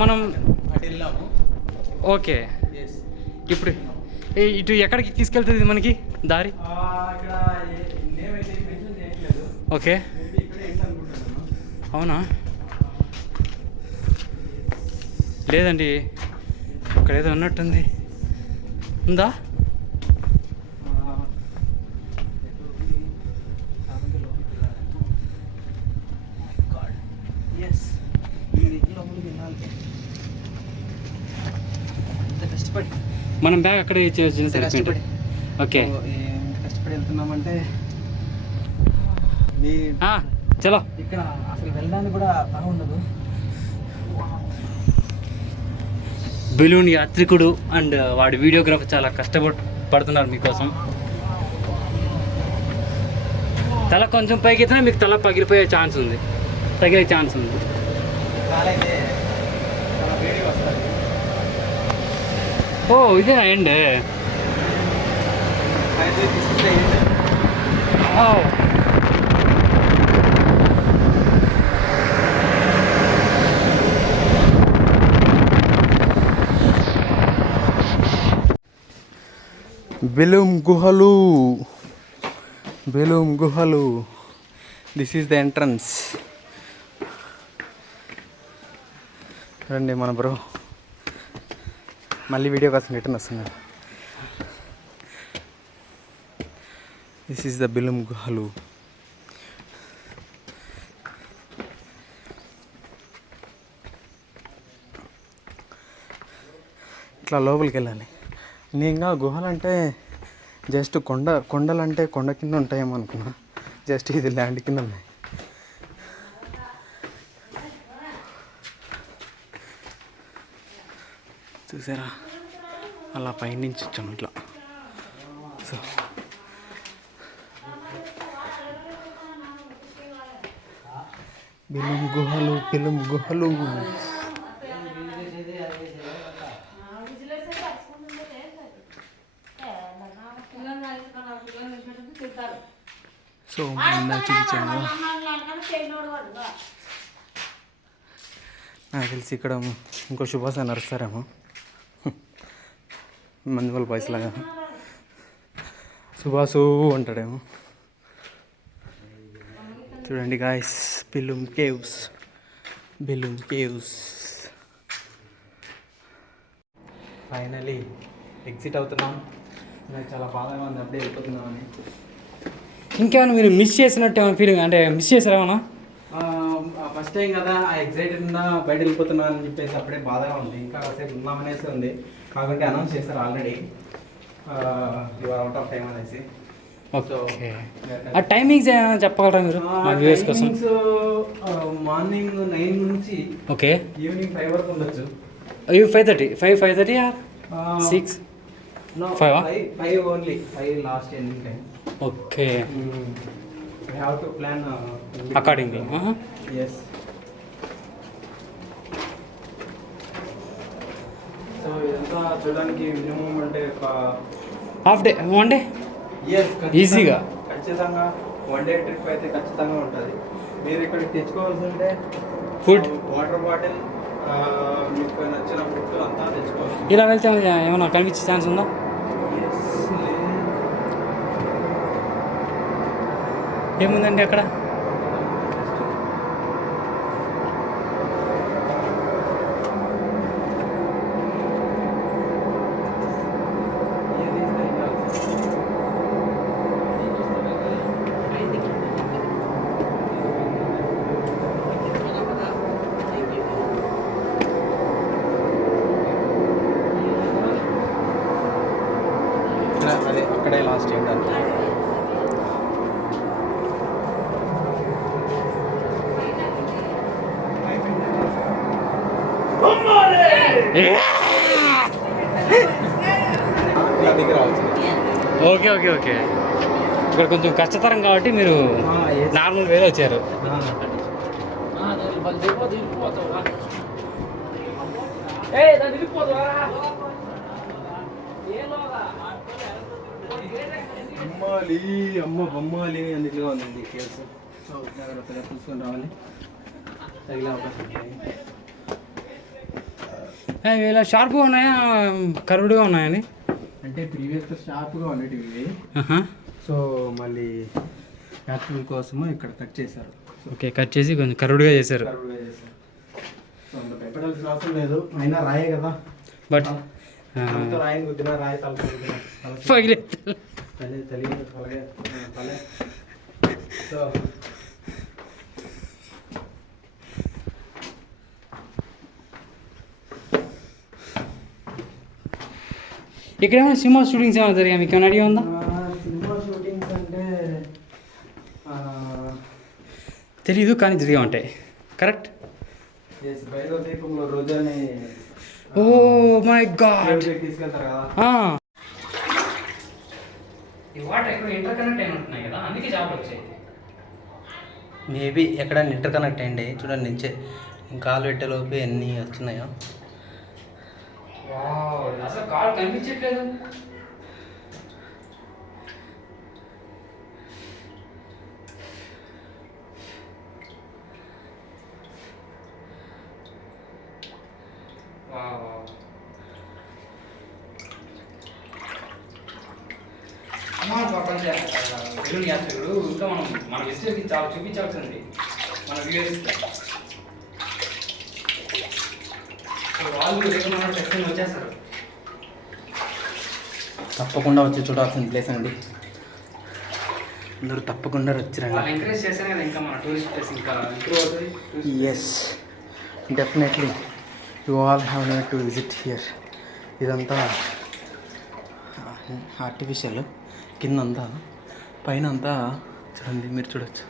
మనం ఓకే. ఇప్పుడు ఏ, ఇటు ఎక్కడికి తీసుకెళ్తుంది మనకి? దారి? ఓకే. అవునా? లేదండి. ఇక్కడ ఏదో ఉన్నట్టుంది. ఉందా ఎస్ లోపలికి వెళ్ళాలి ఇంత కష్టపడి మనం బ్యాగ్ అక్కడే ఇచ్చేసిన సరిపోయింది. ఓకే. కష్టపడి వెళ్తున్నామంటే చలో. ఇక్కడ అసలు వెళ్ళడానికి కూడా బాగుండదు బెలూన్ యాత్రికుడు అండ్ వాడి వీడియోగ్రాఫర్ చాలా కష్టపడు పడుతున్నారు మీకోసం. తల కొంచెం పైకి ఎత్తినా మీకు తల పగిలిపోయే ఛాన్స్ ఉంది. తగిలే ఛాన్స్ ఉంది కాలైతే చాలా వేడి వస్తుంది ఓ ఇదేనా ఎండ్ అయితే తీసుకుంటే బెలూం గుహలు బెలూం గుహలు దిస్ ఈస్ ద ఎంట్రన్స్ రండి మన బ్రో. మళ్ళీ వీడియో కోసం రిటర్న్ వస్తున్నాడు దిస్ ఈస్ ద బెలూం గుహలు ఇట్లా లోపలికి వెళ్ళాలి. నేను ఇంకా గుహలు అంటే జస్ట్ కొండ కొండలు అంటే కొండ కింద ఉంటాయేమో అనుకున్నా. జస్ట్ ఇది ల్యాండ్ కింద ఉన్నాయి. చూసారా? అలా పైనుంచి వచ్చాము ఇట్లా. సో. బిలుం గుహలు పిలుం గుహలు. సో నాకు తెలిసి ఇక్కడ ఇంకో శుభాస నడుస్తారేమో. మంది వాళ్ళ పైసలాగా. సుభాసు అంటాడేమో. చూడండి guys Belum caves Belum caves. Finally exit అవుతున్నాం. నాకు చాలా బాధగా ఉంది అప్పుడే వెళ్ళిపోతున్నామని ఇంకేమైనా మీరు మిస్ చేసినట్టు ఏమైనా ఫీలింగ్ అంటే మిస్ చేసారేమన్నా ఫస్ట్ టైం కదా ఆ ఎగ్జైటెడ్ ఉన్నా బయట వెళ్ళిపోతున్నా అని చెప్పేసి అప్పుడే బాధగా ఉంది. ఇంకా కాసేపు ఉన్నామనేసి ఉంది. కాకుంటే అనౌన్స్ చేశారు ఆల్రెడీ అవుట్ ఆఫ్ టైం అనేసి. ఓకే. ఆ టైమింగ్స్ ఏమైనా చెప్పగలరా మీరు? మా వ్యూవర్స్ కోసం. మార్నింగ్ నైన్ నుంచి ఓకే. ఈవినింగ్ ఫైవ్ వరకు ఉండొచ్చు. అయ్యో five thirty five five thirty six? Five five only five last ending time okay have to plan accordingly yes so ఇదంతా చూడడానికి మినిమం అంటే హాఫ్ డే వన్ డే ఈజీగా. ఖచ్చితంగా. వన్ డే ట్రిప్ అయితే ఖచ్చితంగా ఉంటుంది. మీరు ఇక్కడ తెచ్చుకోవాల్సి ఉంటే Food. వాటర్ బాటిల్ మీకు నచ్చిన ఫుడ్ అంతా తెచ్చుకోవచ్చు ఇలా వెళ్తే ఏమైనా కనిపించే ఛాన్స్ ఉందా? ఏముందండి అక్కడ అదే అక్కడే లాస్ట్ ఏంటంటే ఇలా దగ్గర రావచ్చు ఓకే ఓకే ఓకే. ఇక్కడ కొంచెం కష్టతరం కాబట్టి మీరు నార్మల్ వేలో వచ్చారు. అమ్మాలి అమ్మ బొమ్మాలి అందులో ఉంది కేసు. సో జాగ్రత్తగా చూసుకొని రావాలి. తగిలే అవకాశం ఇలా షార్ప్గా ఉన్నాయా? కరువుడుగా ఉన్నాయని అంటే ప్రీవియస్ షార్ప్గా ఉండేటివి. సో మళ్ళీ యాక్చువల్ కోసము ఇక్కడ కట్ చేశారు. ఓకే కట్ చేసి కొంచెం కరువుడుగా చేశారు. భయపడాల్సిన అవసరం లేదు. అయినా రాయే కదా. బట్ రాయిని గుద్దినా రాయి తలకి పగిలే తెలియదు తలగే తలే. సో ఇక్కడ ఏమైనా సినిమా షూటింగ్స్ ఏమైనా జరిగా మీకు ఏమైనా ఐడియా ఉందా? సినిమా షూటింగ్స్ అంటే తెలీదు కానీ జరిగా ఉంటాయి. కరెక్ట్? Oh my god. దేవుడికి తీసుకెళ్తారు కదా. ఈ వాటర్ ఎక్కడ ఇంటర్ కనెక్ట్ అయిన ఉంటున్నాయి కదా అందుకే జాబ్ వచ్చాయి. మేబీ ఎక్కడ ఇంటర్ కనెక్ట్ అయ్యండి చూడండి నుంచే. కాలు పెట్టేలోపు ఎన్ని వస్తున్నాయో అసలు కాల్ కనిపించట్లేదు. ప్రపంచ ఇంకా మనం మన విజిటర్కి చాలా చూపించాల్సింది. మన వ్యూయర్స్కి సో వాళ్ళు రేపు మన టెస్ట్ వచ్చేస్తారు తప్పకుండా వచ్చి చూడాల్సిన ప్లేస్ అండి. అందరూ తప్పకుండా వచ్చిరండి. Yes definitely you all have need to visit here ఇదంతా ఆర్టిఫిషియల్ కిందంతా పైన అంతా చూడండి మీరు చూడొచ్చు.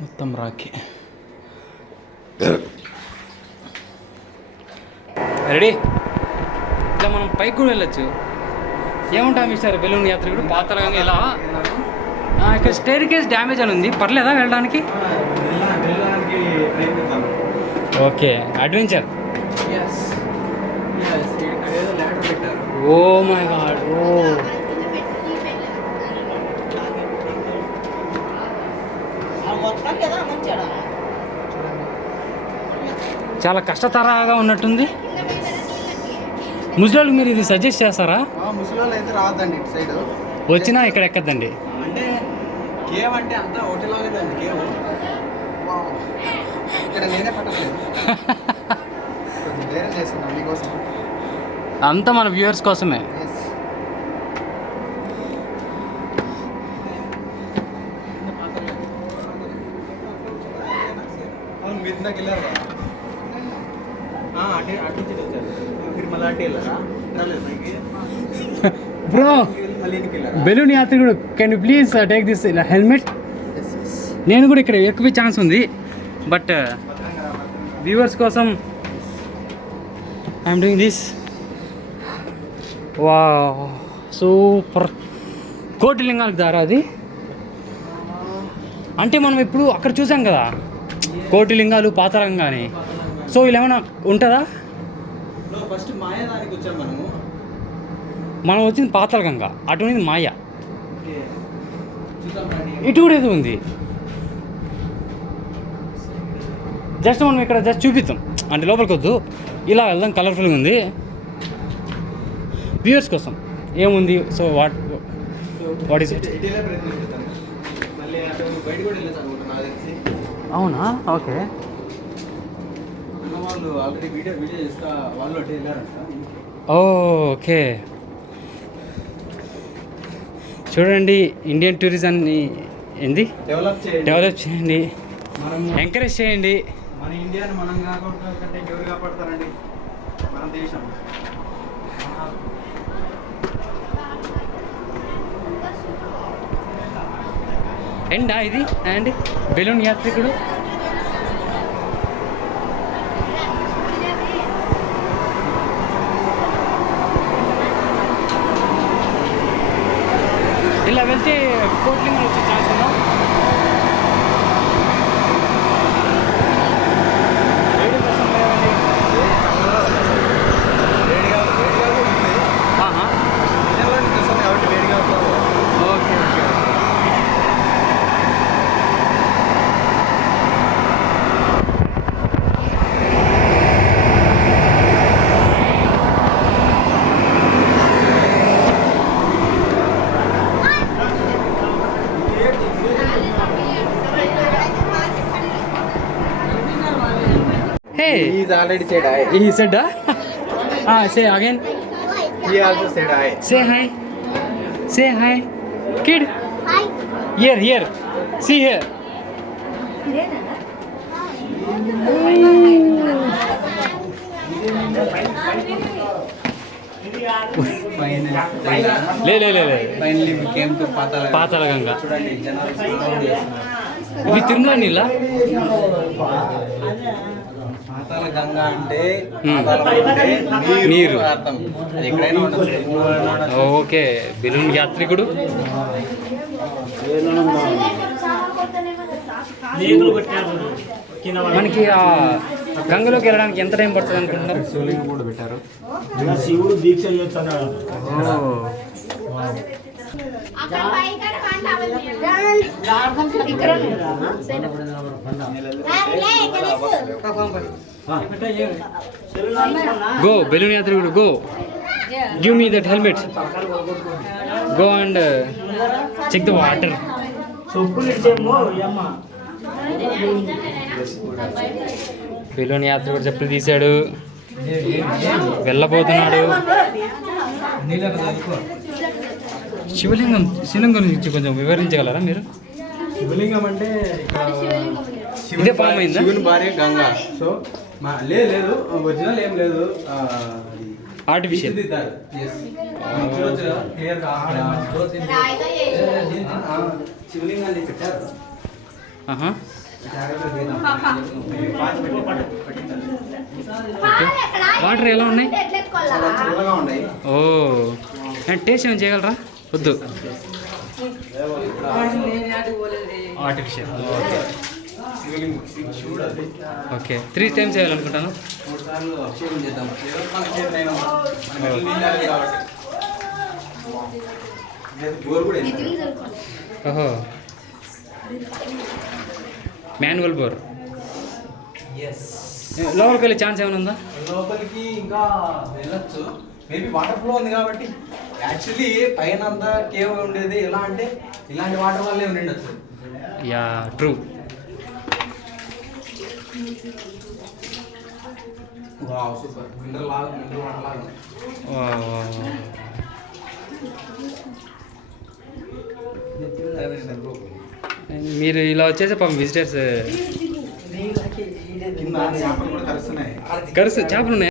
మొత్తం రాకి రెడీ ఇట్లా మనం పైకి కూడా వెళ్ళొచ్చు. ఏముంటాం మిస్టర్ బెలూన్ యాత్రికుడు? పాతరంగా ఇలా. ఇక్కడ స్టేర్ కేస్ డ్యామేజ్ అని ఉంది. పర్లేదా వెళ్ళడానికి? Okay adventure. Oh my god oh. చాలా కష్టతరంగా ఉన్నట్టుంది. ముసలిళ్ళకి మీరు ఇది సజెస్ట్ చేస్తారా? ముసలి అయితే రావద్దండి ఇటు సైడ్. వచ్చినా ఇక్కడ ఎక్కద్దండి? అంటే కేవ్ అంటే అంతా ఒకటిలాగానే కేవ్. ఇక్కడ నేనే వేరే చేస్తున్నాను మీకోసం. అంతా మన వ్యూవర్స్ కోసమే. మీరు వెళ్ళారు కదా ఆ, అటు అటు నుంచి వచ్చారు మీరు మళ్ళీ అటు వెళ్ళారా రాలేదు పైకి బ్రో మళ్ళీ ఇంటికి వెళ్ళారా balloon యాత్రికుడు can you please take this helmet నేను కూడా ఇక్కడ ఎక్కువ ఛాన్స్ ఉంది. బట్. వ్యూవర్స్ కోసం ఐఎమ్ డూయింగ్ దిస్ వా సూపర్ కోటిలింగాలకు దారా అది? అంటే మనం ఇప్పుడు అక్కడ చూసాం కదా కోటిలింగాలు పాతరంగా అని సో ఇలా ఏమైనా ఉంటుందా? ఫస్ట్ మాయాదానికి వచ్చాం మనము. మనం వచ్చింది పాతరగంగా అటువంటిది మాయ. ఓకే చూసాం రండి. ఇటు కూడా ఏదో ఉంది. జస్ట్ మనం ఇక్కడ జస్ట్ చూపిస్తాం అంటే లోపలికి వద్దు. ఇలా వెళ్దాం కలర్ఫుల్గా ఉంది. వ్యూవర్స్ కోసం. ఏముంది? So what What is it? ఇటీవలే ప్రయత్నిస్తాను మళ్ళీ అటు బయట కూడా వెళ్ళేది అనుకుంటున్నా నాకు తెలిసి అవునా ఓకే అన్న వాళ్ళు ఆల్రెడీ వీడియో వీడియో చేస్తా వాళ్ళు అటు వెళ్ళారంట ఓకే చూడండి ఇండియన్ టూరిజంని ఏంది? డెవలప్ చేయండి. డెవలప్ చేయండి. మనం ఎంకరేజ్ చేయండి. మన ఇండియాని మనం కాకుండా ఎవరు కాపాడతారండి? మన దేశం. ఎండా ఇది? అండ్ బెలూన్ యాత్రికుడు ఇలా వెళ్తే Already said hi. He said, uh, ah, say again. He also said hi. Say hi. Say hi. Kid. Hi. Here, here. See here. లే లే లే లే Finally we came to పాతాళ పాతాళ గంగ చూడండి జనాలు స్నానం చేస్తున్నారు. ఇవి తిరుమల నీళ్ళ పాతాళ గంగ అంటే నీరు. ఓకే బెలూన్ యాత్రికుడు. మనకి ఆ గంగలోకి వెళ్ళడానికి ఎంత టైం పడుతుంది అనుకుంటున్నారు? శివలింగం కూడా పెట్టారు. ఇలా శివుడు దీక్ష చేస్తున్నాడు go balloon యాత్రికుడు go. Give me that helmet go and check the water balloon యాత్రికుడు చెప్పులు తీశాడు. వెళ్ళబోతున్నాడు. శివలింగం శివలింగం గురించి కొంచెం వివరించగలరా మీరు? శివలింగం అంటే ఇక్కడ శివుని ఇదే అయిందా? శివుని భార్య గంగ. సో మా లేదు లేదు ఒరిజినల్ ఏం లేదు. ఆర్టిఫిషియల్ శివలింగాన్ని పెట్టారు. వాటర్ ఎలా ఉన్నాయి? ఓ. అండ్ టేస్ట్ ఏమైనా చేయగలరా? వద్దు. Artificial okay. త్రీ టైమ్స్ చేయాలనుకుంటాను. ఓహో. మాన్యువల్ బోర్ లోపలికి వెళ్ళే ఛాన్స్ ఏమైనా ఉందా? లోపలికి ఇంకా వెళ్ళొచ్చు. మేబీ వాటర్ ఫ్లో ఉంది కాబట్టి యాక్చువల్లీ పైన అంతా కేవ్ ఉండేది ఎలా అంటే ఇలాంటి వాటర్ వల్లే ఉండిండొచ్చు yeah true wow super mineral లాగా మినరల్ వాటర్ లాగా. మీరు ఇలా వచ్చేసి పాపం విజిటర్స్ కరుసు చేపలు ఉన్నాయి.